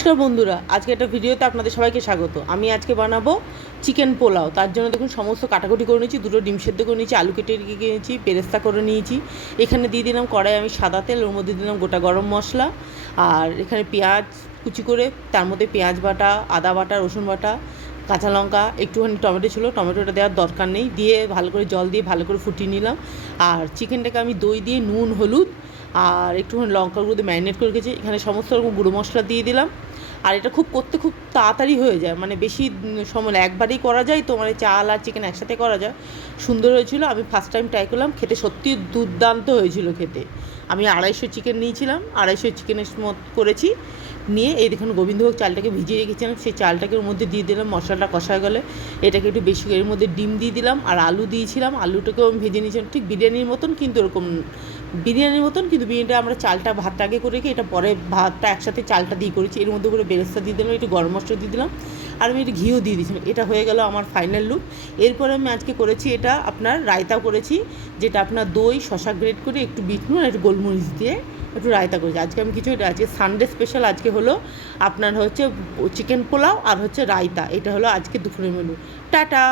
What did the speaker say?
নমস্কার বন্ধুরা, আজকে একটা ভিডিওতে আপনাদের সবাইকে স্বাগত। আমি আজকে বানাবো চিকেন পোলাও। তার জন্য দেখুন সমস্ত কাটাকুটি করে নিয়েছি, দুটো ডিম সেদ্ধ করে নিয়েছি, আলু কেটে নিয়েছি, বেরেস্তা করে নিয়েছি। এখানে দিয়ে দিলাম কড়াই আমি সাদা তেল, ওর মধ্যে দিলাম গোটা গরম মশলা, আর এখানে পেঁয়াজ কুচি করে, তার মধ্যে পেঁয়াজ বাটা, আদা বাটা, রসুন বাটা, কাঁচা লঙ্কা, একটুখানি টমেটো ছিল, টমেটোটা দেওয়ার দরকার নেই, দিয়ে ভালো করে জল দিয়ে ভালো করে ফুটিয়ে নিলাম। আর চিকেনটাকে আমি দই দিয়ে নুন হলুদ আর একটুখানি লঙ্কার গুঁড়ো দিয়ে ম্যারিনেট করে রেখেছি। এখানে সমস্ত রকম গুঁড়ো মশলা দিয়ে দিলাম। আর এটা করতে খুব তাড়াতাড়ি হয়ে যায়, মানে বেশি সময় একবারেই করা যায়, তো মানে চাল আর চিকেন একসাথে করা যায়। সুন্দর হয়েছিল, আমি ফার্স্ট টাইম ট্রাই করলাম, খেতে সত্যি দুর্দান্ত হয়েছিল খেতে। আমি 250 চিকেন নিয়েছিলাম, 250 চিকেনের মতো করেছি। নিয়ে এই দেখুন গোবিন্দভোগ চালটাকে ভিজিয়ে রেখেছিলাম, সেই চালটাকে ওর মধ্যে দিয়ে দিলাম। মশলাটা কষা গেলে এটাকে একটু বেশি, এর মধ্যে ডিম দিয়ে দিলাম আর আলু দিয়েছিলাম। আলুটাকেও আমি ভেজে নিয়েছিলাম, ঠিক বিরিয়ানির মতন, কিন্তু এরকম বিরিয়ানির মতন, কিন্তু বিরিয়ানিটা আমরা চালটা ভাতটা আগে করে রেখে এটা পরে ভাতটা একসাথে চালটা দিয়ে করেছি। এর মধ্যে করে বেরেস্তা দিয়ে দিলাম, একটু গরম মশলা দিয়ে দিলাম, আর আমি একটু ঘিও দিয়ে দিয়েছিলাম। এটা হয়ে গেল আমার ফাইনাল লুক। এরপরে আমি আজকে করেছি এটা আপনার রায়তা করেছি, যেটা আপনার দই শসা গ্রেট করে একটু বিট নুন আর একটু গোলমরিচ দিয়ে একটু রায়তা করেছি। আজকে আমি কিছু, আজকে সানডে স্পেশাল আজকে হলো আপনার হচ্ছে চিকেন পোলাও আর হচ্ছে রায়তা। এটা হলো আজকে দুপুরের মেনু। টাটা।